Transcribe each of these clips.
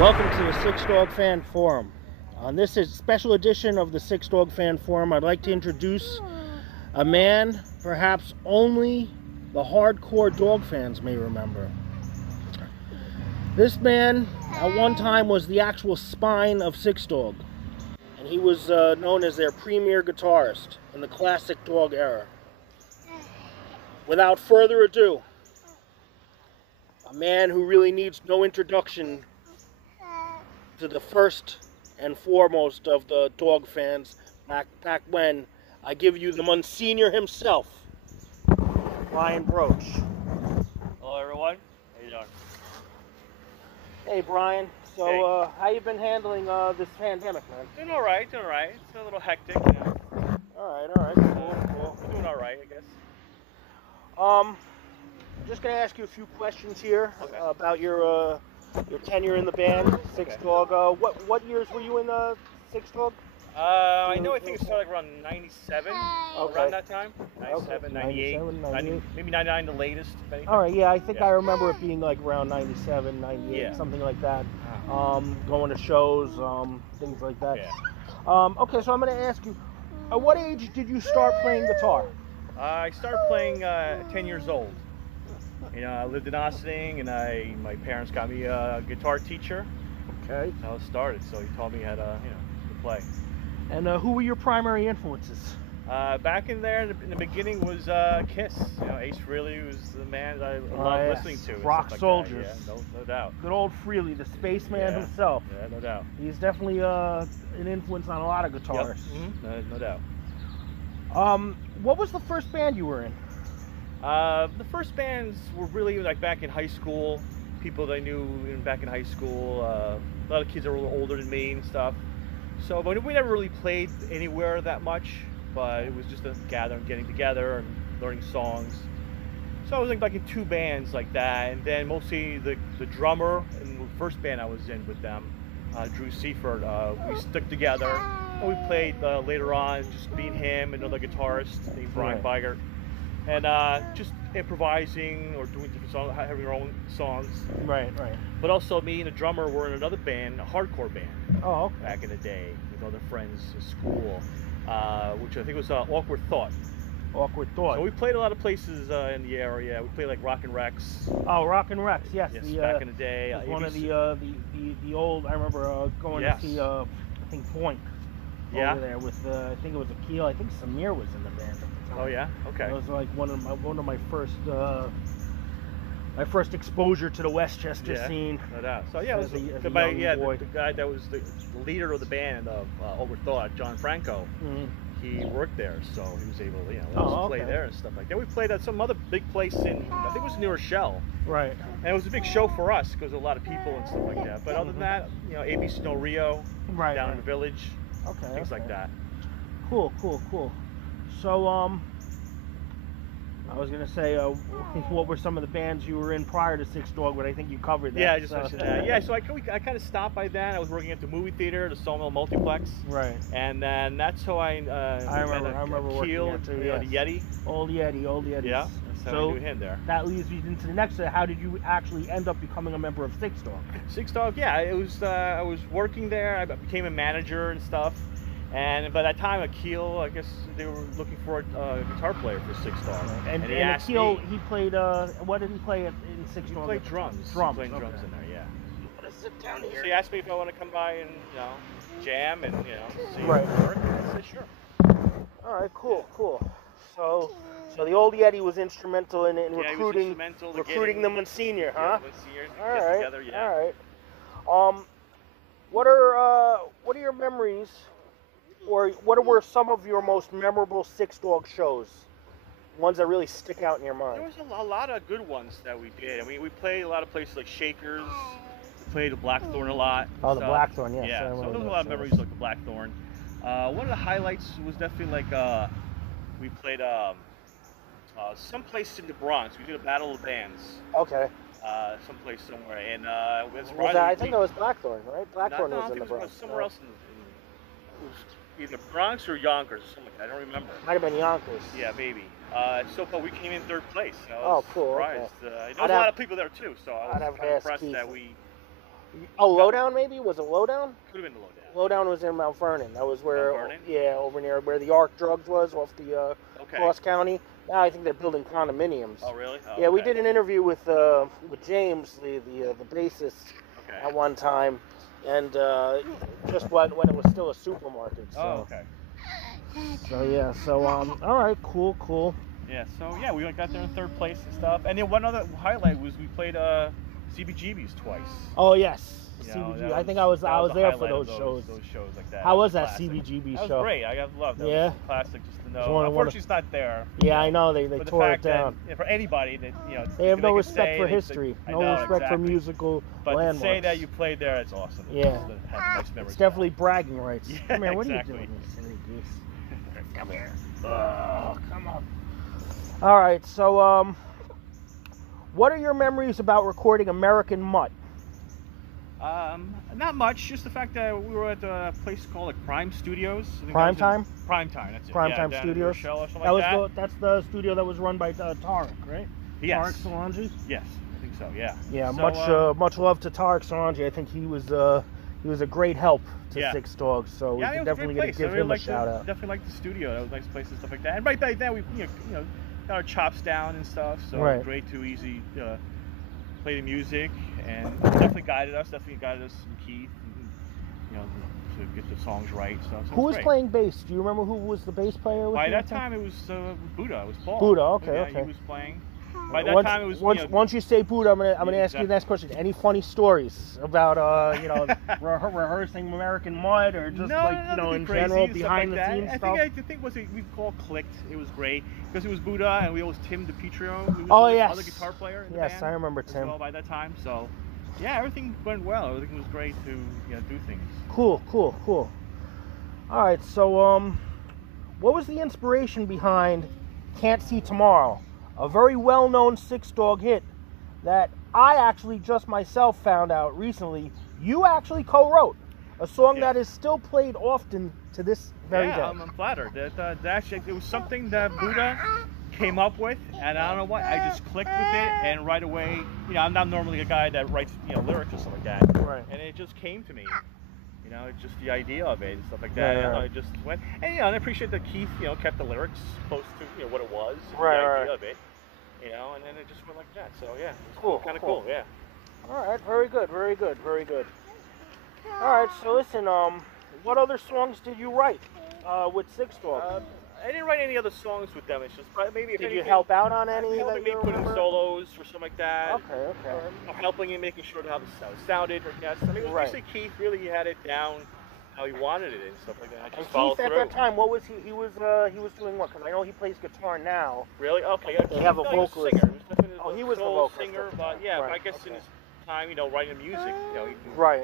Welcome to the Sixdawg Fan Forum. On this special edition of the Sixdawg Fan Forum, I'd like to introduce a man perhaps only the hardcore dog fans may remember. This man at one time was the actual spine of Sixdawg, and he was known as their premier guitarist in the classic dog era. Without further ado, a man who really needs no introduction to the first and foremost of the dog fans back when, I give you the Monsignor himself, Brian Broche. Hello everyone, how you doing? Hey Brian, so hey. How you been handling this pandemic, man? Doing alright, It's a little hectic, you know. Alright, cool. We're doing alright, I guess. Just gonna ask you a few questions here Okay. About your tenure in the band, Sixdawg. What years were you in Sixdawg? I know I think it started around 97, Okay. around that time. 97, Okay. 98, 98. maybe 99 the latest, if anything. Alright, yeah, I think Yeah. I remember it being like around 97, 98, Yeah. something like that. Going to shows, things like that. Yeah. Okay, so I'm gonna ask you, at what age did you start playing guitar? I started playing at 10 years old. You know, I lived in Ossining, and my parents got me a guitar teacher. Okay. That's how it started. So he taught me how to, to play. And who were your primary influences? Back in there, in the beginning, was Kiss. You know, Ace Frehley was the man that I loved listening to. and Rock stuff like soldiers. that. Yeah, no doubt. Good old Frehley, the spaceman Yeah. himself. Yeah, no doubt. He's definitely an influence on a lot of guitarists. Yep. No doubt. What was the first band you were in? The first bands were really like back in high school. People that I knew back in high school. A lot of kids that were a little older than me and stuff. So, but we never really played anywhere that much. But it was just a gathering, getting together and learning songs. So I was like in two bands like that, and then mostly the drummer in the first band I was in with them, Drew Seaford. We stuck together, and we played later on, just me and him and another guitarist named Brian Bigert, and just improvising or doing different songs, having our own songs. Right. But also me and the drummer were in another band, a hardcore band. Oh, okay. Back in the day with other friends in school, which I think was Awkward Thought. Awkward Thought. So we played a lot of places in the area. We played like Rock and Rex. Oh, Rock and Rex, yes. Back in the day. Was one of the old. I remember going to see I think Point over there with I think it was Akil. I think Samir was in the band at the time. Oh yeah, okay. It was like one of my first exposure to the Westchester scene. No doubt. So yeah, the guy that was the leader of the band of Awkward Thought, John Franco. Mm-hmm. He worked there, so he was able to play there and stuff like that. We played at some other big place in, I think it was New Rochelle. Right. And it was a big show for us because a lot of people and stuff like that. But other than that, ABC No Rio, down in the village, things like that. Cool. So, I was gonna say, what were some of the bands you were in prior to Sixdawg, but I think you covered that. Yeah, I just mentioned that. Yeah, so I kind of stopped by then. I was working at the movie theater, the Sawmill Multiplex. Right. And then that's how I remember working there too. The Yeti. Old Yeti. Yeah. That's how I knew him there. That leads me into the next. How did you actually end up becoming a member of Sixdawg? Sixdawg, yeah. It was I was working there. I became a manager and stuff. And by that time, Akil, I guess they were looking for a guitar player for Sixdawg. And he asked Akil, he played, what did he play in Sixdawg? He played drums. Drums. He played drums in there, yeah. I'm going to sit down here. So he asked me if I want to come by and, jam and, see right. if it worked. And I said, sure. All right, cool. So the old Yeti was instrumental in recruiting the Monsignor, huh? Yeah, the Monsignor. Together, yeah. All right. What are your memories, or what were some of your most memorable Sixdawg shows? ones that really stick out in your mind? There was a lot of good ones that we did. I mean, we played a lot of places like Shakers. We played the Blackthorn a lot. Oh, the Blackthorn, yes. Yeah, so there was a lot of memories like the Blackthorn. One of the highlights was definitely like we played someplace in the Bronx. We did a battle of bands. Okay. Someplace somewhere, and I think that was Blackthorn, right? Blackthorn was in the Bronx. It was somewhere else it was either Bronx or Yonkers or something like that. I don't remember. Might have been Yonkers. Yeah, maybe. So far, we came in third place. I was cool. surprised. Okay. There was a lot of people there too, so I was kind of impressed Keith. that we. Oh, Lowdown maybe? Was it Lowdown? Could have been the Lowdown. Lowdown was in Mount Vernon. That was where, Mount Vernon? Yeah, over near where the Arc Drugs was, off the Cross County. Now I think they're building condominiums. Oh, really? Oh, yeah, we did an interview with James, the bassist, at one time, and just when it was still a supermarket. So. Oh, okay. So yeah, all right, cool. Yeah, so yeah, we got there in third place and stuff. And then one other highlight was we played CBGB's twice. Oh yes. You know, CBG. I think I was there for those shows. Those shows like that. How was that classic. CBGB show? that was great. I loved that. Yeah. It was classic just to know. Unfortunately, it's not there. Yeah, I know. They tore it down. That, for anybody that they have no respect for history. No respect for musical landmarks. But to say that you played there, it's awesome. Yeah. Nice it's definitely bragging rights. Yeah, come here. What exactly. are you doing, you silly goose? Come here. Oh, come on. All right. So, what are your memories about recording American Mutt? Not much. Just the fact that we were at a place called like Prime Studios. Prime Time. Prime Time. That's it. Prime Time Studios. That's the studio that was run by Tarek, right? Yes. Tarek Salangi. Yes, I think so. Yeah. Yeah. So, much love to Tarek Salangi. I think he was a great help to Sixdawg. So we definitely got to give him a shout out. Definitely like the studio. That was a nice place and stuff like that. And right back then we got our chops down and stuff. So great to easy. Play the music, and definitely guided us. And Keith, to get the songs right. So who was playing bass? Do you remember who was the bass player? By that time, it was Buddha. It was Paul. Buddha. Okay. He was playing. By that time, it was. Once you say Buddha, I'm gonna ask you the next question. Any funny stories about rehearsing American Mud, or just in general behind the scenes stuff? I think we all clicked. It was great because it was Buddha, and we always Tim DiPietro, who was the other guitar player in the band. Yes, I remember Tim. Well, by that time, so yeah, everything went well. Everything was great to do things. Cool. All right, so what was the inspiration behind "Can't See Tomorrow"? A very well-known Sixdawg hit that I actually just myself found out recently you actually co-wrote. A song that is still played often to this very day. I'm flattered. Actually, it was something that Buddha came up with, and I don't know why. I just clicked with it, and right away, I'm not normally a guy that writes lyrics or something like that. Right. And it just came to me. It's just the idea of it and stuff like that. I just went, and I appreciate that Keith, kept the lyrics close to what it was, the idea of it, and then it just went like that. So yeah, it's cool, kind of cool. Yeah. All right, very good. All right, so listen, what other songs did you write with Sixdawg? I didn't write any other songs with them. It's just maybe. Did you help out on any? Helping me put in solos or something like that. Okay. Or helping in making sure how the sound sounded. Or yes, I mean, it was basically Keith really had it down how he wanted it and stuff like that. And Keith at that time, what was he? He was doing what? Because I know he plays guitar now. Really? Okay. They have a vocalist. He was the vocalist. Singer, but yeah, but I guess in his time, writing the music, he can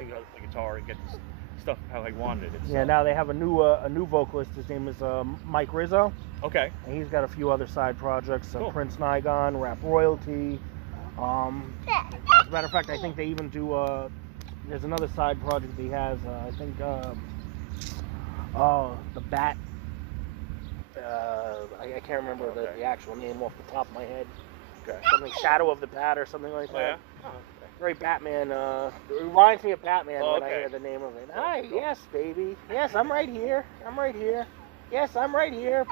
the guitar and get this stuff how he wanted it. So. Yeah, now they have a new vocalist. His name is Mike Rizzo. Okay. And he's got a few other side projects. Prince Nigon, Rap Royalty. As a matter of fact, I think they even do. There's another side project he has. I think. The Bat. I can't remember the actual name off the top of my head. Okay. Something Shadow of the Bat or something like that. Yeah. Oh, very Batman, it reminds me of Batman when I hear the name of it. Hi, yes, baby. Yes, I'm right here. Yes, I'm right here.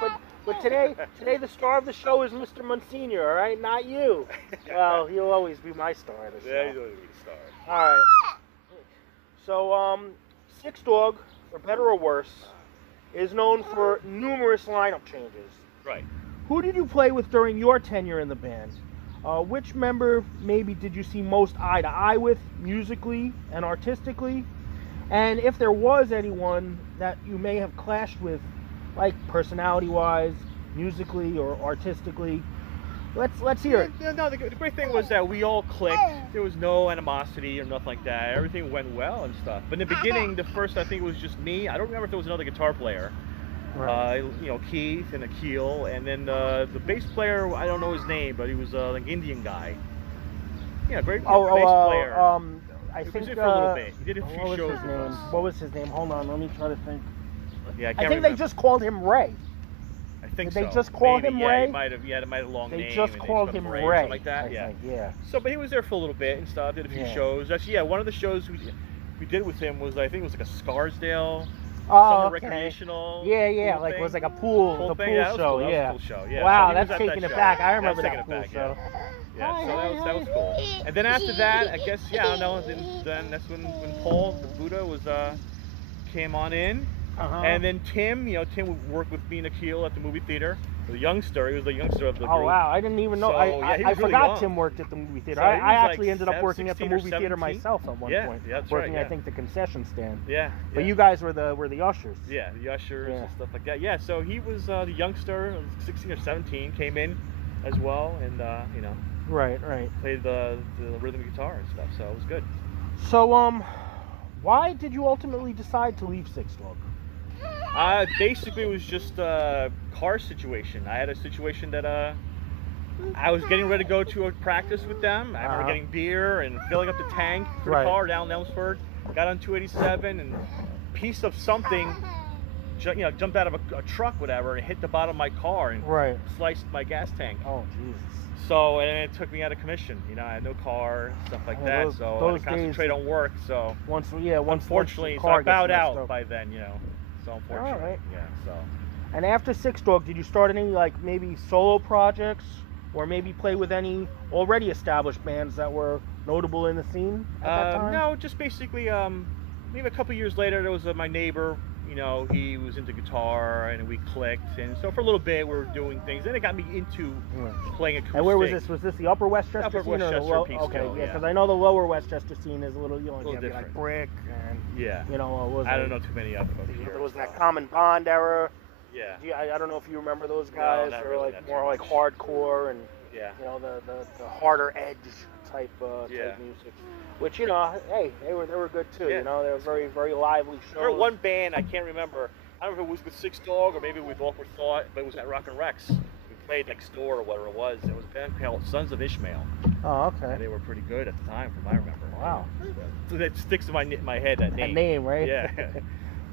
But today the star of the show is Mr. Monsignor, all right? Not you. Well, he'll always be my star of the show. Yeah, he's always be the star. All right. So, Sixdawg, for better or worse, is known for numerous lineup changes. Right. Who did you play with during your tenure in the band? Which member maybe did you see most eye to eye with musically and artistically? And if there was anyone that you may have clashed with, like personality-wise, musically or artistically? Let's hear it. No, the great thing was that we all clicked. There was no animosity or nothing like that. Everything went well and stuff. But in the beginning, the first, I think it was just me. I don't remember if there was another guitar player. Right. Keith and Akil, and then the bass player, I don't know his name, but he was like an Indian guy. Yeah, great bass player. I think he was in for a little bit. He did a few shows with us. What was his name? Hold on, let me try to think. Yeah, I think they just called him Ray. I think Did they just call him Ray? It might have a long name. They just called him Ray. Something like that. I think, yeah. So, but he was there for a little bit and stuff. Did a few shows. Actually, one of the shows we did with him was, I think it was like a Scarsdale. Summer recreational. Yeah, like it was like a pool show. That was a cool show. Yeah. Wow, so that's taking it back. I remember that pool show. Yeah, so that was cool. And then after that, I guess, I don't know. Then that's when Paul, the Buddha, was came on in. And then Tim, Tim would work with me and Akil at the movie theater. The youngster, he was the youngster of the group. Oh wow, I didn't even know. So, I forgot Tim worked at the movie theater. So I actually like ended up working at the movie theater myself at one point. Yeah, that's working, right. I think, the concession stand. Yeah. But you guys were the ushers. Yeah, the ushers and stuff like that. Yeah, so he was the youngster, 16 or 17, came in as well, and Right. played the rhythm guitar and stuff. So it was good. So why did you ultimately decide to leave Sixdawg? Basically, it was just a car situation. I had a situation that I was getting ready to go to a practice with them. I remember getting beer and filling up the tank for the car down Elmsford. Got on 287 and a piece of something, jumped out of a truck, whatever, and hit the bottom of my car and sliced my gas tank. Oh, Jesus. So, and it took me out of commission. I had no car, stuff like that. So I had to concentrate on work. So unfortunately, so I bowed out by then. So unfortunately, all right. Yeah. So. And after Sixdawg, did you start any maybe solo projects, or maybe play with any already established bands that were notable in the scene at that time? No, just basically maybe a couple years later, there was my neighbor. He was into guitar, and we clicked, and so for a little bit we were doing things. Then it got me into playing acoustic. And where was this? Was this the Upper Westchester Upper scene? Westchester or piece okay, still, yeah, because I know the Lower Westchester scene is a little, different. Like Brick, and I don't know too many of them. There was that Common Bond era. Yeah. I don't know if you remember those guys. No, or really, more like hardcore and the harder edge type yeah. type music. Which, hey, they were good too. Yeah. They were very, very lively shows. I remember one band, I can't remember. I don't know if it was with Sixdawg or maybe with Awkward Thought, but it was at Rock and Rex. We played next door or whatever it was. It was a band called Sons of Ishmael. Oh, okay. And they were pretty good at the time, from what I remember. Wow. So that sticks in my head, that name. That name, right? Yeah.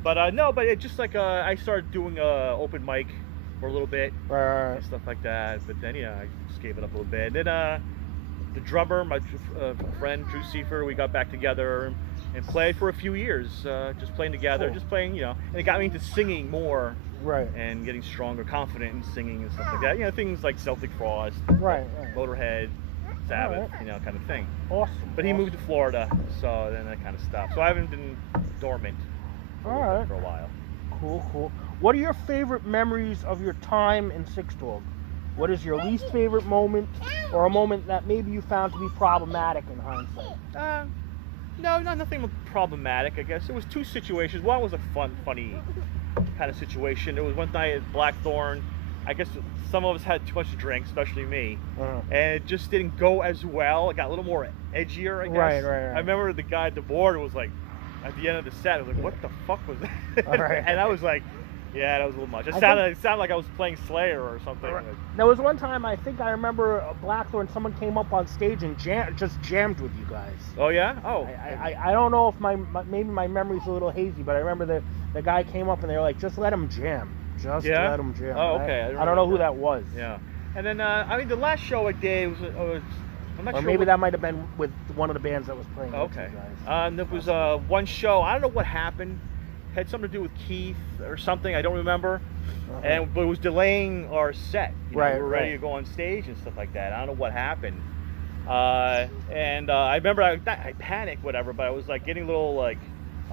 But no, but it just like I started doing open mic for a little bit. Right. And stuff like that. But then, I just gave it up a little bit. And then the drummer, my friend Drew Seifer, we got back together and played for a few years, just playing together, just playing, and it got me into singing more, and getting stronger, confident in singing and stuff like that. Things like Celtic Frost, Motorhead, Sabbath, kind of thing. Awesome. But he moved to Florida, so then I kind of stopped. So I haven't been dormant for a while. Cool. What are your favorite memories of your time in Sixdawg? What is your least favorite moment, or a moment that maybe you found to be problematic in hindsight? No, nothing problematic, I guess. There was two situations. One was a funny kind of situation. There was one night at Blackthorn. I guess some of us had too much to drink, especially me, and it just didn't go as well. It got a little more edgier, I guess. Right. I remember the guy at the board was like, at the end of the set, I was like, what the fuck was that? And I was like, yeah, that was a little much. It sounded like I was playing Slayer or something. There was one time, I think I remember Blackthorn, someone came up on stage and just jammed with you guys. Oh, yeah? Oh. I don't know if maybe my memory's a little hazy, but I remember the guy came up and they were like, just let him jam. Just let him jam. Oh, okay. I don't know who that was. Yeah. And then, the last show I did was I'm not sure. Or maybe that might have been with one of the bands that was playing with you guys. There was one show, I don't know what happened. Had something to do with Keith or something, I don't remember. But it was delaying our set. We were ready to go on stage and stuff like that. I don't know what happened. I remember I panicked, whatever, but I was like getting a little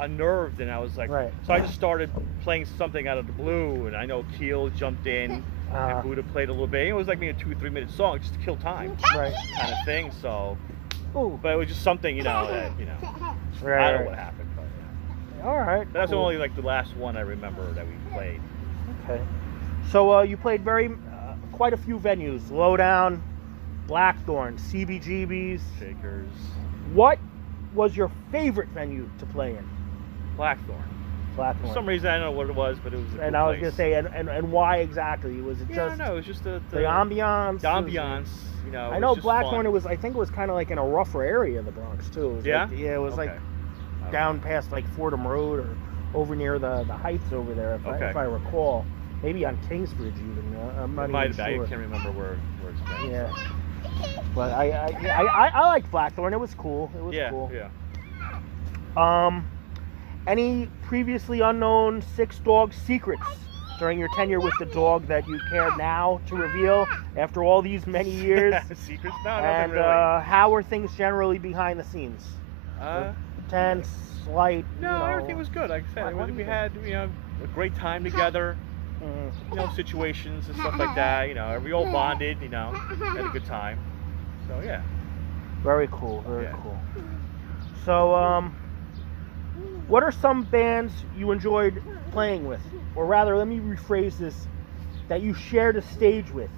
unnerved, and I was like, so I just started playing something out of the blue, and I know Keel jumped in, and Buddha played a little bit. It was like maybe a 2 or 3 minute song just to kill time, kind of thing. So, but it was just something, that I don't know what happened. All right. But that's only the last one I remember that we played. Okay. So you played quite a few venues: Lowdown, Blackthorn, CBGB's. Shakers. What was your favorite venue to play in? Blackthorn. Blackthorn. For some reason, I don't know what it was, but it was a cool And I was place. gonna say, and why exactly? Was it just no, it was just the ambiance? The ambiance, you know. I know was just Blackthorn. fun. I think it was kind of like in a rougher area of the Bronx too. It was Yeah? Like, yeah, it was like down past like Fordham Road or over near the Heights over there, if I recall. Maybe on Kingsbridge even. I'm not even sure. I can't remember where it's been. Yeah. But I liked Blackthorn. It was cool. It was cool. Yeah. Any previously unknown Sixdawg secrets during your tenure with the dog that you care now to reveal after all these many years? Secrets? No, and nothing really. how are things generally behind the scenes? Tense, light. No, everything was good. Like I said, we had a great time together. Situations and stuff like that. We all bonded. Had a good time. So yeah. Very cool. Very cool. So what are some bands you enjoyed playing with? Or rather, let me rephrase this, that you shared a stage with.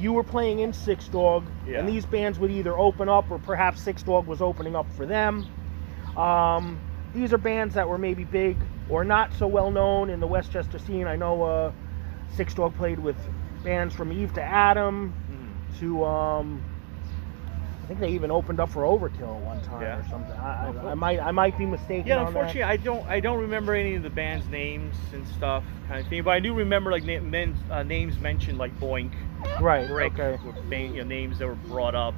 You were playing in Sixdawg, and these bands would either open up or perhaps Sixdawg was opening up for them. These are bands that were maybe big or not so well known in the Westchester scene. I know Sixdawg played with bands from Eve to Adam to I think they even opened up for Overkill one time or something. I might be mistaken. Yeah, on unfortunately, that. I don't remember any of the band's names and stuff, kind of thing. But I do remember like names mentioned, like Boink, right? Brick, names that were brought up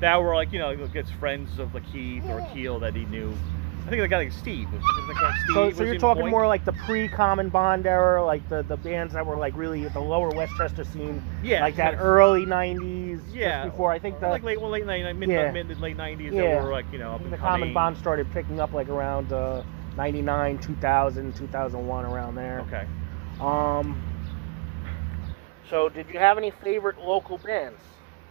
that were like gets friends of like Keith or Keel that he knew. I think the guy like Steve. So you're talking Boink? More like the pre-Common Bond era, like the bands that were like really at the lower Westchester scene, like that early '90s. Yeah, just before I think like late '90s, mid to late '90s. That were like up and the coming. Common Bond started picking up like around '99, 2000, 2001, around there. Okay. So did you have any favorite local bands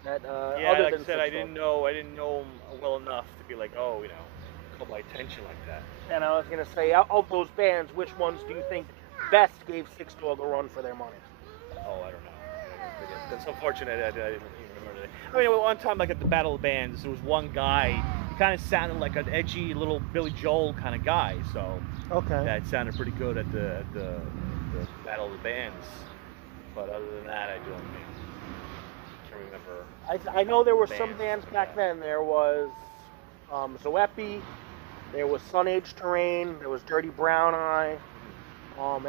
that other like than I said, Sixdawg? I didn't know them well enough to be like, caught my attention like that. And I was going to say, of those bands, which ones do you think best gave Sixdawg a run for their money? Oh, I don't know. That's unfortunate. I didn't even remember that. I mean, one time, like at the Battle of the Bands, there was one guy, he kind of sounded like an edgy little Billy Joel kind of guy. So that sounded pretty good at the Battle of the Bands. But other than that, I can't remember. I know there were some bands back then. There was Zoepi. There was Sun Age Terrain. There was Dirty Brown Eye. I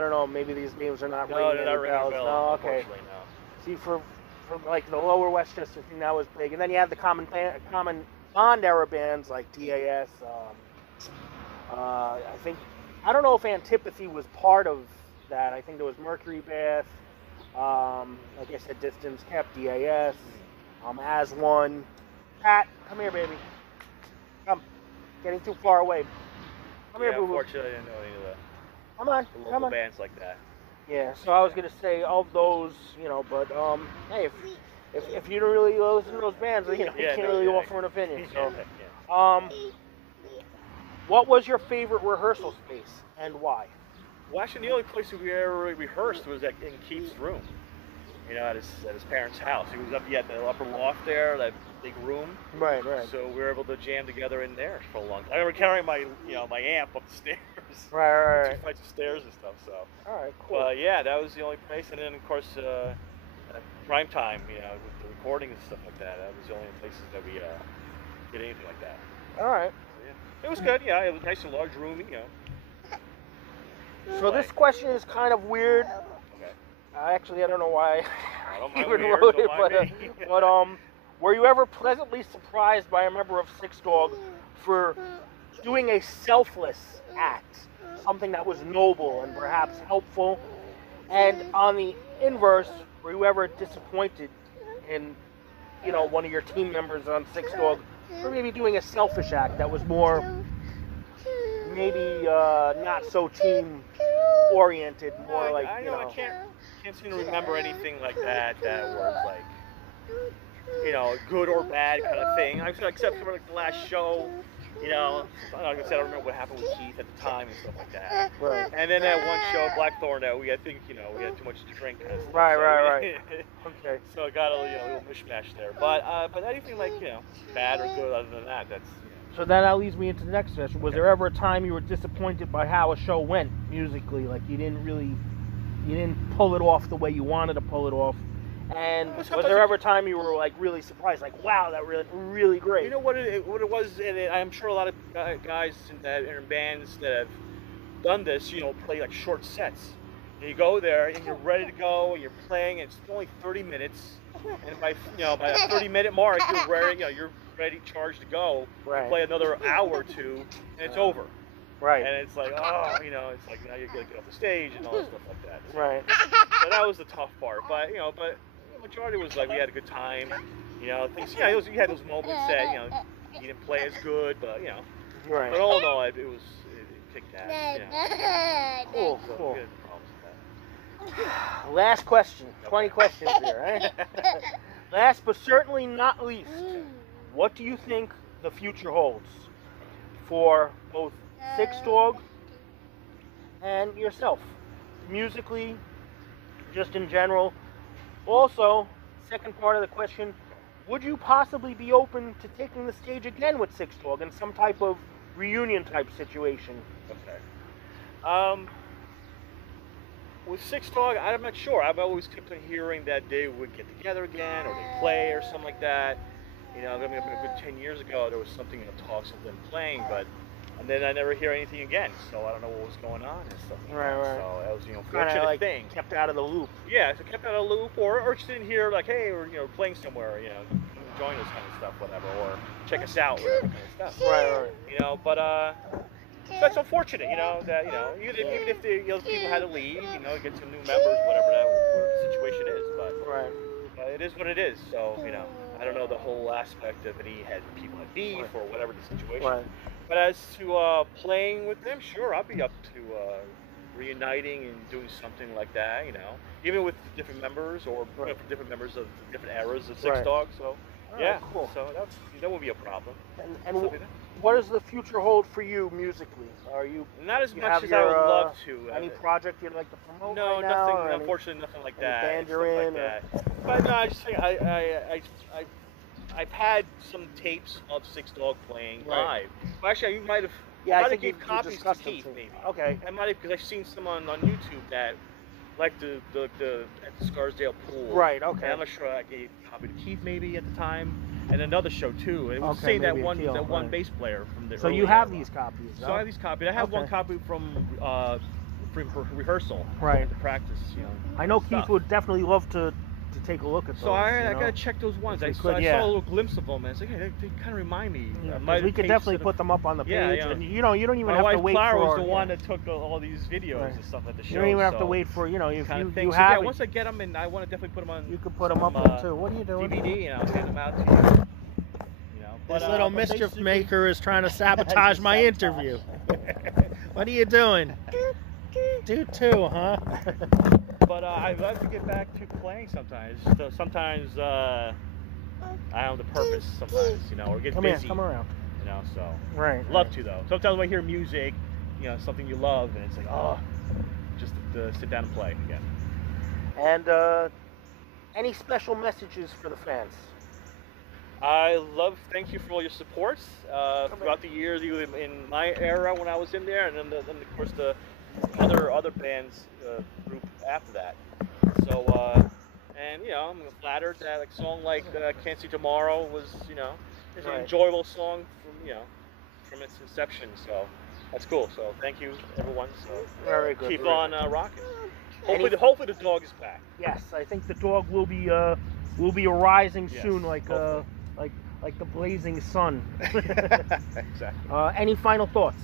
don't know. Maybe these names are not ringing any bells. No, okay. No. See, for like the lower Westchester thing, that was big. And then you had the Common Bond era bands like DAS. I don't know if Antipathy was part of that. I think there was Mercury Bath. Like I said, Distance Kept, DAS. As One. Pat, come here, baby. Come. Getting too far away. Come here, boo-boo. Unfortunately, I didn't know any of the local bands like that. Yeah, so I was gonna say of those, but hey, if you don't really listen to those bands, you can't really offer an opinion. So, what was your favorite rehearsal space and why? Well, actually, the only place we ever really rehearsed was in Keith's room. At his parents' house. He was up at the upper loft there, that big room. Right. So we were able to jam together in there for a long time. I remember carrying my amp up the stairs. Right. 2 flights of stairs and stuff. So. All right, cool. That was the only place. And then of course, prime time, with the recording and stuff like that. That was the only places that we did anything like that. All right. So, it was good. Yeah, it was nice and large room. So this question is kind of weird. Actually, I don't know why I even wrote it, but were you ever pleasantly surprised by a member of Sixdawg for doing a selfless act, something that was noble and perhaps helpful? And on the inverse, were you ever disappointed in, one of your team members on Sixdawg for maybe doing a selfish act that was more, maybe not so team oriented, more like I can't seem to remember anything like that was like good or bad kind of thing. Except for like the last show, You know, like I said, I don't remember what happened with Keith at the time and stuff like that. Right. And then that one show, Blackthorn, that I think, we had too much to drink. Kind of stuff, Right. Okay. So it got a little mishmash there. But anything like, bad or good other than that, that's. So then that leads me into the next question. Was there ever a time you were disappointed by how a show went musically? Like you didn't pull it off the way you wanted to pull it off? And was there ever a time you were like really surprised, like wow, that really great? You know what it was, and I'm sure a lot of guys that are in bands that have done this, play like short sets. And you go there and you're ready to go, and you're playing. And it's only 30 minutes, and by a 30-minute mark, you're ready, charged to go. Right. You play another hour or two, and it's over. Right. And it's like, it's like now you gotta get off the stage and all that stuff like that. Right. So that was the tough part, but the majority was like we had a good time. Things. You had those moments that you didn't play as good, but Right. But all in all, it kicked ass. Cool. So Cool. we had problems with that. Last question. 20 questions here, right? Last but certainly not least, what do you think the future holds for both Sixdawg and yourself, musically, just in general? Also, second part of the question, would you possibly be open to taking the stage again with Sixdawg in some type of reunion type situation? Okay. With Sixdawg, I'm not sure. I've always kept on hearing that they would get together again, or they play, or something like that. I mean, a good 10 years ago, there was something in the talks of them playing, and then I never hear anything again, so I don't know what was going on and stuff like that. Right. So that was, Kind fortunate of like thing. kept out of the loop. Yeah, so kept out of the loop, or just didn't hear like, hey, we're playing somewhere, join us kind of stuff, whatever, or check us out, whatever kind of stuff. Right. But that's unfortunate, that even if the people had to leave, get some new members, whatever the situation is, but it is what it is. So I don't know the whole aspect of any people had beef or whatever the situation. Right. But as to playing with them, sure, I'll be up to reuniting and doing something like that, even with different members or different members of different eras of Sixdawg. So yeah, cool. So that would be a problem. And what does the future hold for you musically? Are you not as much as I would love to? Any project you'd like to promote? No, right nothing. now, Unfortunately, nothing like that. Band you're in? Like that. But no, I just think I've had some tapes of Sixdawg playing live. Well, actually, you might have. Yeah, I think gave copies to Keith, maybe. Okay. I might have, because I've seen some on YouTube that, like the at the Scarsdale pool. Right. Okay. And I'm not sure I gave a copy to Keith maybe at the time, and another show too. It was Okay, saying that maybe one bass player from the. So early you have era. these copies. So I have these copies. I have one copy from rehearsal. Right. To practice, I know stuff. Keith would definitely love to take a look at those. So I gotta check those ones. I saw a little glimpse of them, and I was like, hey, they kind of remind me. We could definitely put them up on the page, and you don't even have to wait for. My wife Clara was the one that took all these videos and stuff at the show. You don't even have to wait for, if you have. Yeah, once I get them, and I want to definitely put them on. You could put them up on too. What are you doing? DVD, and I'll hand them out to you. This little mischief maker is trying to sabotage my interview. What are you doing? Do too, huh? But I'd love to get back to playing sometimes. So sometimes I have the purpose. Sometimes or get busy. Come around. So Right. to though. Sometimes when I hear music, something you love, and it's like just to sit down and play again. And any special messages for the fans? Thank you for all your supports throughout the years, even in my era when I was in there, and then of course the other bands group after that. So and I'm flattered that a song like "Can't See Tomorrow" was it's an enjoyable song from its inception. So that's cool. So thank you everyone. So very good. Keep on rocking. Hopefully the dog is back. Yes, I think the dog will be arising soon, like the blazing sun. Exactly. Any final thoughts?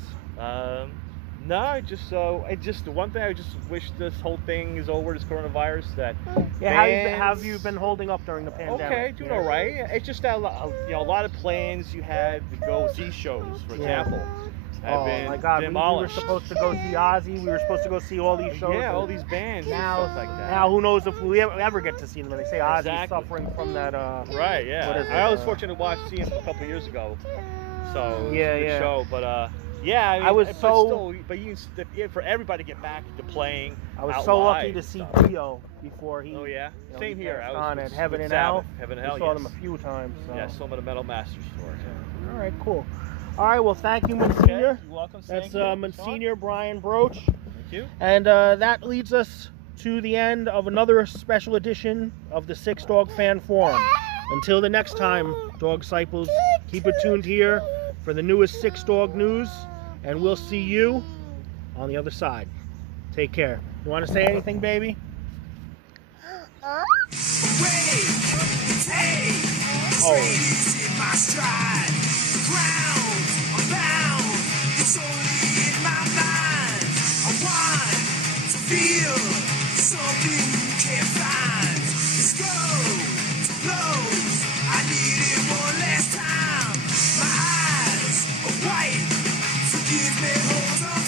No, just the one thing I just wish this whole thing is over, this coronavirus. That how have you been holding up during the pandemic? Okay, doing all right. It's just that a lot of plans you had to go see shows, for example. Have been my God, demolished. we were supposed to go see Ozzy. We were supposed to go see all these shows. Yeah, all these bands and stuff like that. Now, who knows if we ever get to see them? They say Ozzy's suffering from that. Right. Yeah. What is it? I was fortunate to see him a couple years ago. So it was Yeah, a good yeah. show, but yeah, I mean, I was but so- still, but you for everybody to get back to playing. I was out so live lucky to and see stuff. Theo before he. Oh yeah, You know, same he here. passed I was on with- at Heaven with and Hell. Sabbath. Heaven and Hell. We saw yes. them a few times. So. Yeah, saw them at a Metal Master store. All right, cool. All right, well, thank you, Monsignor. Okay, you're welcome. That's Thank you, Monsignor Brian Broche. Sean. Thank you. And that leads us to the end of another special edition of the Sixdawg Fan Forum. Until the next time, dog disciples, keep it tuned here for the newest Sixdawg news, and we'll see you on the other side. Take care. You want to say anything, baby? Always in my stride, ground, I'm bound, it's only in my mind. I want to feel something you can't find. Let's go to blows, I need it one last time. My eyes are white, forgive me, hold on.